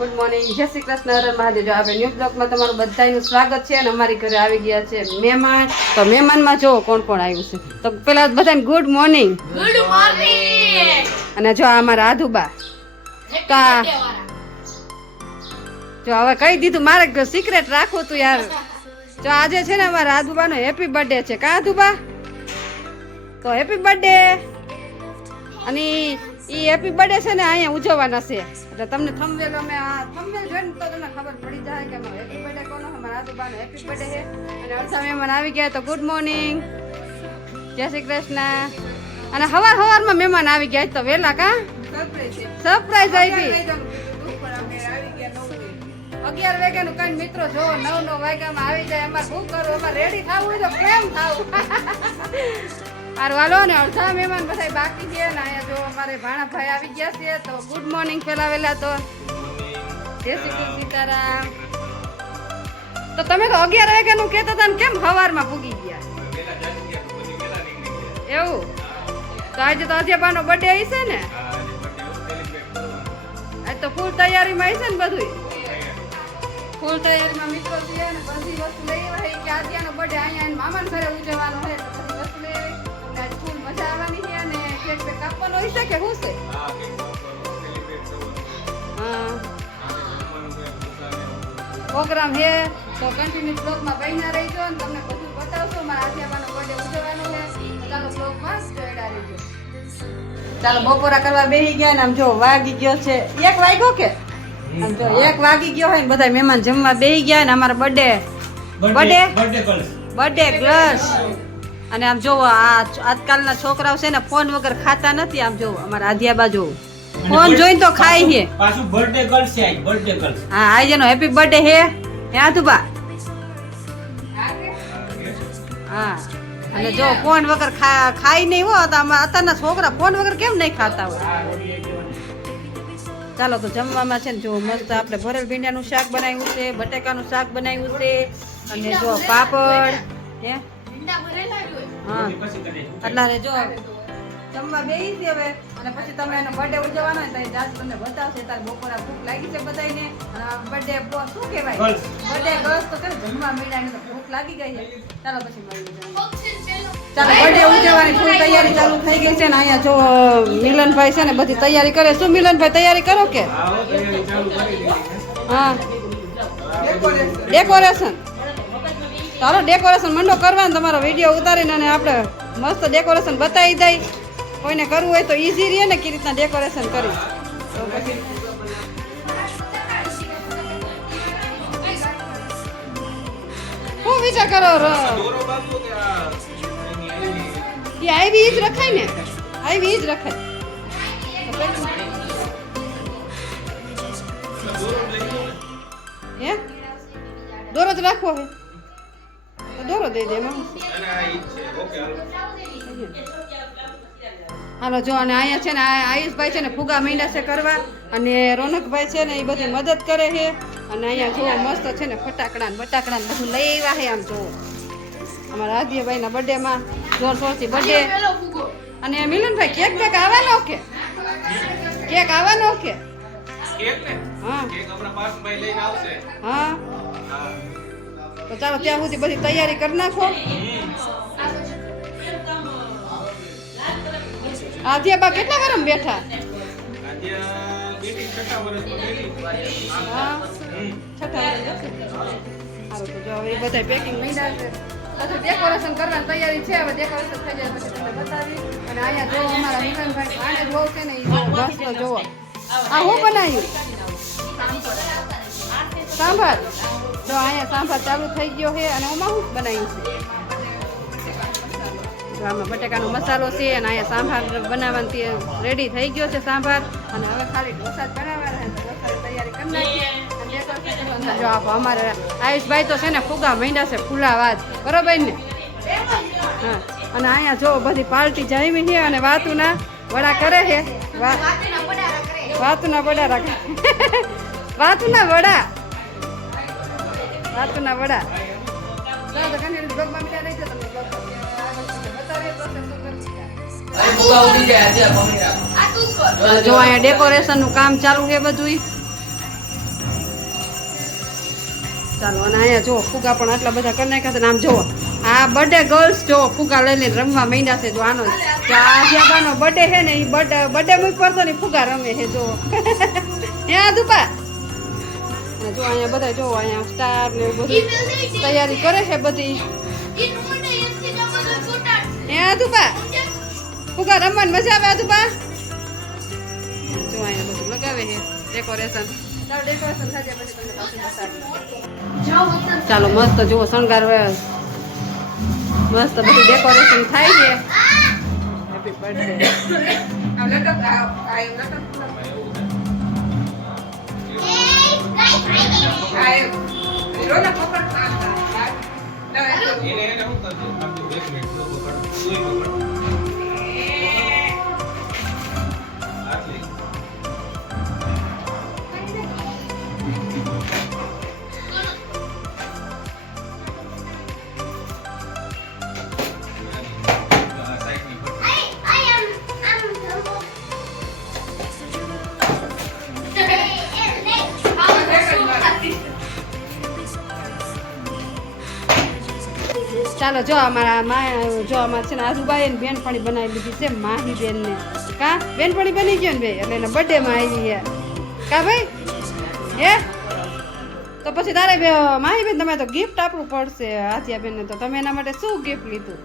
Good morning, જય શ્રી કૃષ્ણ, હર મહાદેવ. જો આપણે ન્યૂ બ્લોગમાં તમારું બધાનું સ્વાગત છે. અને અમારી ઘરે આવી ગયા છે મહેમાન. તો મહેમાનમાં જો કોણ કોણ આવ્યું છે. તો પેલા બધાને ગુડ મોર્નિંગ. Good morning. અને જો અમારા આધુબા જો હવે કહી દીધું, મારે સિક્રેટ રાખવું તું યાર. જો આજે છે ને અમારા આધુબાનો હેપી બર્થડે છે. કા આધુબા? તો હેપી બર્થડે. અને ઈ હેપી બર્થડે છે ને અહીંયા ઉજવવાના છે. એટલે તમને થંબનેલ અમે આ થંબનેલ જોઈને તો તમને ખબર પડી જાય કે અમારો હેપી બર્થડે કોનો છે. અમારા આધુબાનો હેપી બર્થડે છે. અને અડધા મહેમાન આવી ગયા. તો ગુડ મોર્નિંગ, જય શ્રી કૃષ્ણ. અને હવારમાં મહેમાન આવી ગયા તો વેલા. કા સરપ્રાઈઝ આવી 11 વાગ્યાનું કઈ મિત્રો જો 9 વાગ્યામાં આવી જાય. અમારે શું કરવું? અમારે રેડી થવું હોય તો કેમ થવું? વાલો ને અડધા મહેમાન બધા બાકી છે ને અહીંયા જો અમારે ભાણાભાઈ આવી ગયા છે. તો ગુડ મોર્નિંગ પેલા વેલા. તો જય શ્રી કૃષ્ણ, સીતારામ. તો તમે તો 11 વાગ્યાનું કહેતા હતા ને કેમ સવારમાં પૂગી ગયા? એવું તો આજે તો અજયબાનો બર્થડે હશે ને? આજ તો ફૂલ તૈયારીમાં હશે ને બધું? ફૂલ તૈયારીમાં મિત્રો છે ને બધી વસ્તુ લઈ આવી કે આજનો બર્થડે અહીંયા મામાના ઘરે ઉજવવાનો છે. બધી વસ્તુ લઈ આવી અને આજ ફૂલ મજા આવવાની છે. અને કેક પેક કાપવાનો હોય છે કે શું છે? હા, પ્રોગ્રામ છે. તો કન્ટિન્યુ બ્લોગમાં બન્યા રહીજો અને તમને બધું બતાવશો. મારા આજનો બર્થડે ઉજવવાનો છે. ચાલો બ્લોગમાં જોડાઈ રહેજો. ચાલો બપોરા કરવા બેસી ગયા ને આમ જો વાગી ગયો છે 1 વાગ્યો કે આમ જો 1 વાગી ગયો હોય ને બધા મહેમાન જમવા બેસી ગયા ને અમારા બર્થડે ગર્લ્સ. અને આમ જો આજકાલના છોકરાઓ છે ને ફોન વગર ખાતા નથી. આમ જો અમારા આધ્યા બાજુ ફોન જોઈને તો ખાય છે. પાછું બર્થડે ગર્લ્સ છે. આજ બર્થડે ગર્લ્સ. હા, આજે નો હેપી બર્થડે હે આધુબા. હા, અને જો ફોન વગર ખાઈ નહીં હો. અત્યારના છોકરા ફોન વગર કેમ નહીં ખાતા હોય? ચાલો તો જમવામાં છે ને જો મસ્ત આપણે ભરેલ ભીંડાનું શાક બનાવ્યું છે, બટેકાનું શાક બનાવ્યું છે અને જો પાપડ હે. હા, એટલે જો જમવા બેસી છે હવે. અને પછી તમે એનો બર્થડે ઉજવવાનો હોય તો જાજ તમને બતાવશે. તાર બપોરા ભૂખ લાગી છે બધાને. બર્થડે શું કહેવાય? બર્થડે ગર્લ્સ તો કેમ જમવા મળ્યા ને ભૂખ લાગી ગઈ છે. ચાલો પછી મળીએ. ચાલો બર્થડે ઉજવવાની ફૂલ તૈયારી ચાલુ થઈ ગઈ છે ને અહીંયા જો મિલનભાઈ છે ને બધી તૈયારી કરે. શું મિલનભાઈ તૈયારી કરો કે? હા, ડેકોરેશન. ચાલો ડેકોરેશન મંડો કરવાનું. તમારો વિડીયો ઉતારીને અને આપણે મસ્ત ડેકોરેશન બતાવી દઈ. કોઈને કરવું હોય તો ઈઝી રહે ને કે રીતના ડેકોરેશન કરી. તો પછી શું વિચાર કરો? એ આવી જ રખાય ને? આવી જ રખાય. હે દોરો જ રાખવો હે તો દોરો દઈ દે એમાં. હાલો જો. અને અહીંયા છે ને આયુષભાઈ છે ને ફુગા માંડ્યા છે કરવા. અને રોનકભાઈ છે ને એ બધી મદદ કરે છે. અને અહીંયા જો મસ્ત છે ને ફટાકડા બટાકડા બધું લઈ આવ્યા છે. આમ જો અમારા આદિયાભાઈના બર્થડેમાં જોરશોરથી બર્થડે. અને મિલનભાઈ કેક બેક આવવાનો કે? કેક આવવાનો કે? હા હા. તો ચાલો ત્યાં સુધી બધી તૈયારી કરી નાખો. આધ્યાબા કેટલા વારમ બેઠા? હા, 6 વર્ષ. જો હવે બધા પેકિંગ માંડ્યા છે. પછી ડેકોરેશન કરવાની તૈયારી છે. હવે ડેકોરેશન થઈ જાય પછી તમને બતાવી. અને અહીંયા જો અમારા મિલનભાઈ આને જોવ છે ને એ મસ્ત જોવો. આ હું બનાવ્યું સાંભાર. તો અહીંયા સાંભાર ચાલુ થઈ ગયો છે. અને એમાં હું બનાવ્યું છે? આમાં બટેકાનો મસાલો છે. અને અહીંયા સાંભાર બનાવવાની રેડી થઈ ગયો છે સાંભાર. અને હવે ખાલી ઢોસા જ બનાવવાના છે. ઢોસાની તૈયારી કરી નાખીએ. અને જો આપો અમારે આયુષભાઈ તો છે ને ફુગા માંડ્યા છે ફૂલાવાદ. બરોબર ને? હા. અને અહીંયા જો બધી પાર્ટી જામી છે. અને વાતુના વડા કરે છે. વાતુના વડા રાખે. વાતુના વડા. વાતુના વડા. ચાલો તો કન્ટિન્યુ બ્લોગમાં મળ્યા રહીજો. તમને બ્લોગ બતાવીએ પ્રોસેસ શું કરવી. જો અહીંયા ડેકોરેશન નું કામ ચાલુ છે બધું. ચાલો અને અહીંયા જો ફુગા પણ આટલા બધા કરી નાખ્યા છે ને આમ જુઓ આ બર્થડે ગર્લ્સ જો ફુગા લઈને રમવા માંડ્યા છે જો આનો જો આ જ્યાંનો બર્થડે છે ને એ બર્થડે મુક પડતો ને ફુગા રમે છે જો હે દુપા અને જો અહીંયા બધા જો અહીંયા સ્ટાર ને એવું બધું તૈયારી કરે છે બધી હે દુપા ફુગા રમવાની મજા આવે દુપા જો અહીંયા બધું લગાવે છે ડેકોરેશન ડેકોરેશન થાય પછી તમને પાછું બતાવીએ. ચાલો મસ્ત જુઓ શણગાર મસ્ત બધું ડેકોરેશન થાય છે હેપી બર્થડે ચાલો જો અમારા છે ને આજુબાઈ ને બેનપણી બનાવી લીધી છે માહી બેન ને કા બેનપણી બની ગયો ને ભાઈ એટલે એના બર્થડે માં આવી ગયા કા ભાઈ હે તો પછી તારે માહી બેન તમે તો ગિફ્ટ આપવું પડશે આથિયા બેન ને તો તમે એના માટે શું ગિફ્ટ લીધું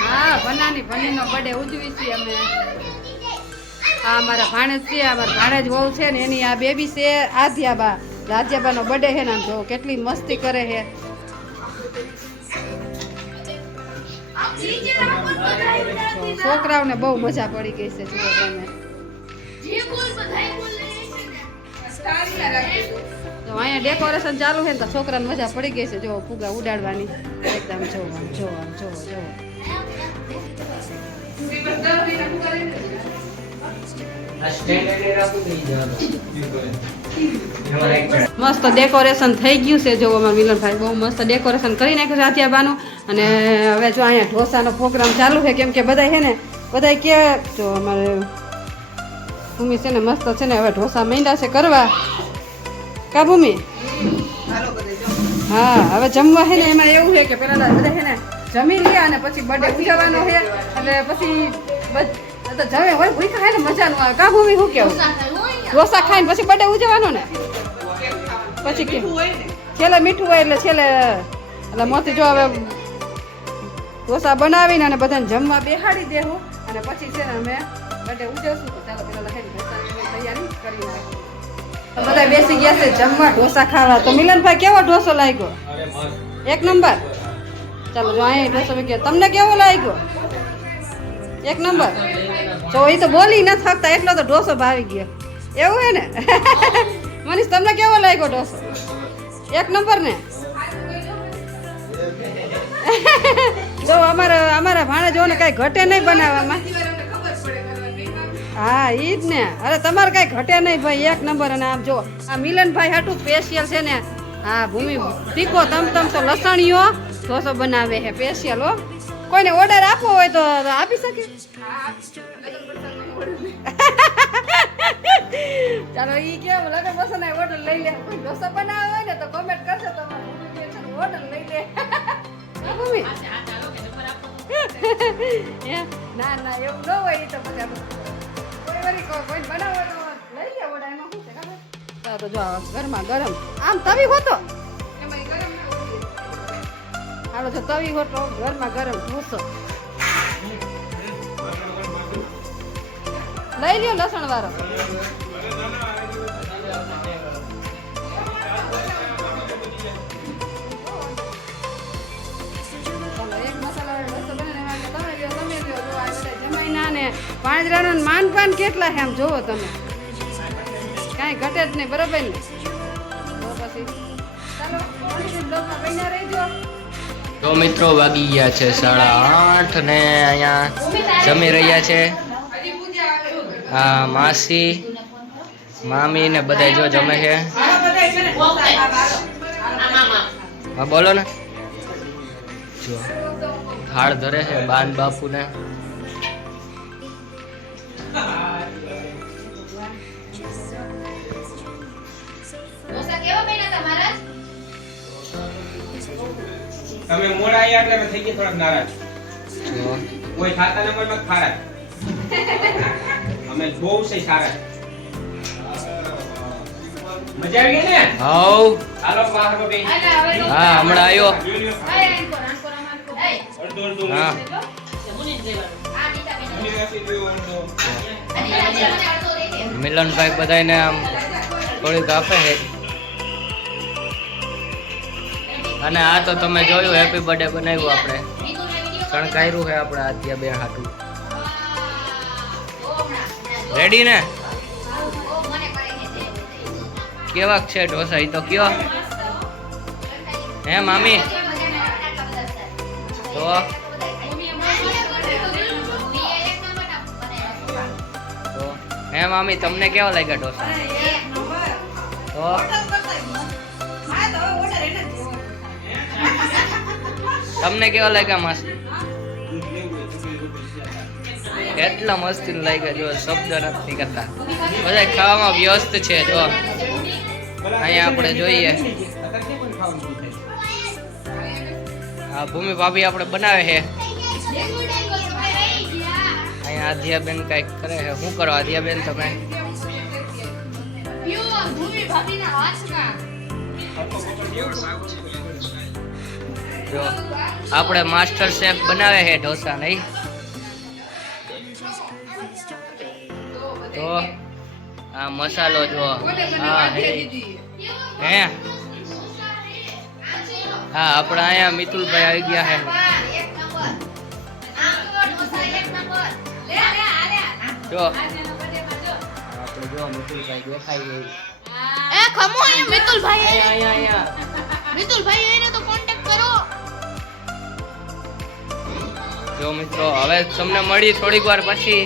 હા ભનીનો બર્થડે ઉજવી છીએ અમે આ અમારા ભાણેજ છે અમારા ભાણેજ વહુ છે ને એની આ બેબી છે આધ્યાબા નો બર્થડે છે ને આમ જો કેટલી મસ્તી કરે છે છોકરાઓને બહુ મજા પડી ગઈ છે જુઓ તમે તો અહીંયા ડેકોરેશન ચાલુ છે ને તો છોકરાને મજા પડી ગઈ છે જો ફુગા ઉડાડવાની એકદમ જોવો મસ્ત ડેકોરેશન થઈ ગયું છે જો અમારા મિલનભાઈ બહુ મસ્ત ડેકોરેશન કરી નાખ્યું છે આથિયાબાનું અને હવે જો અહીંયા ઢોસાનો પ્રોગ્રામ ચાલુ છે કેમ કે બધા છે ને બધા કે જો અમારે ભૂમિ છે ને મસ્ત છે ને હવે ઢોસા માંડ્યા છે કરવા કા ભૂમિ હા હવે જમવા છે ને એમાં એવું છે કે પેલા બધા છે ને જમી લે અને પછી બર્થડે ઉજવવાનો છે એટલે પછી તો જમે હોય ભૂખા ખાય ને મજા નું આવે કા ભૂમિ શું કેવું ઢોસા ખાઈને પછી બર્થડે ઉજવવાનો ને પછી કે છેલ્લે મીઠું હોય એટલે છેલ્લે એટલે મોતી જો હવે ઢોસા બનાવીને અને બધાને જમવા બેહાડી દેવું અને પછી છે ને અમે બર્થડે ઉજવશું તો ચાલો પેલા તૈયારી કરી નાખીએ બધા બેસી ગયા છે જમવા ઢોસા ખાવા તો મિલનભાઈ કેવો ઢોસો લાગ્યો એક નંબર ચાલો જો અહીંયા ઢોસો મૂક્યો તમને કેવો લાગ્યો એક નંબર જો એ તો બોલી ન થકતા એટલો તો ઢોસો ભાવી ગયો એવું હે ને મનીષ તમને કેવો લાગ્યો ઢોસો એક નંબર ને જો અમારા ભાણે જો ને કઈ ઘટે નહીં બનાવવામાં હા ઈ જ ને અરે તમારે કઈ ઘટે નહીં ભાઈ એક નંબર અને આમ જો આ મિલનભાઈ હાટું સ્પેશિયલ છે ને હા ભૂમિ તીખો તમ તો લસણીઓ ઢોસો બનાવે છે સ્પેશિયલ હો કોઈને ઓર્ડર આપવો હોય તો આપી શકે ચાલો ઈ કેમ લગન પસંદ ઓર્ડર લઈ લે કોઈ ઢોસો બનાવે હોય ને તો કમેન્ટ કરજો તમારે ઓર્ડર લઈ લે ભૂમિ ના એવું ન હોય તો બધા કોઈ વળી કોઈ બનાવો લઈ લે ઓર્ડર એમાં શું છે ખબર તો જો ગરમા ગરમ આમ તવી હોતો એમાં ગરમ હાલો તો તવી હોતો ગરમા ગરમ ઢોસો લઈ લ્યો લસણ વાળો પાંજરાનો માનપાન કેટલા છે આમ જોવો તમે કાંઈ ઘટે જ નહીં બરોબર ને તો પછી ચાલો બ્લોગમાં બન્યા રહેજો તો મિત્રો વાગી ગયા છે 8:30 ને અહીંયા જમી રહ્યા છે આ માસી મામી ને બધા જો જમે છે હા બોલો ને જો થાળ ધરે છે બાન બાપુ ને કેવા બન્યા તમારા? તમે મોડા આયા એટલે અમે થઈ ગયા થોડાક નારાજ. જો કોઈ ખાતા નંબરમાં ખારા. અમે બહુ સહી સારા. મજા આવી ગઈ ને? હાઉ હાલો બહાર બેસી. અલા, હવે તો- હા હમણાં આવ્યો અય, આનકોર, આનકોર, આનકોર. અય, અડધો હા આ નીતા બેન. યુનિવર્સિટી ઓળધો. આ નીતા બેન મને અડધો દે દે. મિલનભાઈ બધાને આમ થોડીક આપે છે અને આ તો તમે જોયું હેપી બર્થડે બનાવ્યું આપણે નીતુના વિડિયો શણગાર્યું છે આપણે આદ્યા બેન હાટું ઓ હમણાં. રેડી ને ઓ મને કરીને દે. કેવાક છે ઢોસા ઈ તો કયો હે મામી તો તો હે મામી તમને કેવા લાગ્યા ઢોસા તો તમને કેવા લાગ્યા માસી એટલા મસ્તી લાગ્યા જો શબ્દ નથી કરતા બધા ખાવામાં વ્યસ્ત છે જો અહીંયા આપણે જોઈએ આ ભૂમિ ભાભી આપણે બનાવે છે અહીંયા આધ્યાબેન કઈક કરે છે શું કરો આધ્યાબેન તમે જો આપણે માસ્ટર શેફ બનાવે છે ઢોસા નહીં તો આ મસાલો જો હા હે હા આપણા અહીંયા મિતુલભાઈ આવી ગયા છે જો આપણે જો મિતુલભાઈ દેખાઈ ગઈ એ ખમો અહીંયા મિતુલભાઈ અહીંયા અહીંયા મિતુલભાઈ એને તો કોન્ટેક્ટ કરો. જો મિત્રો હવે તમને મળી થોડીક વાર પછી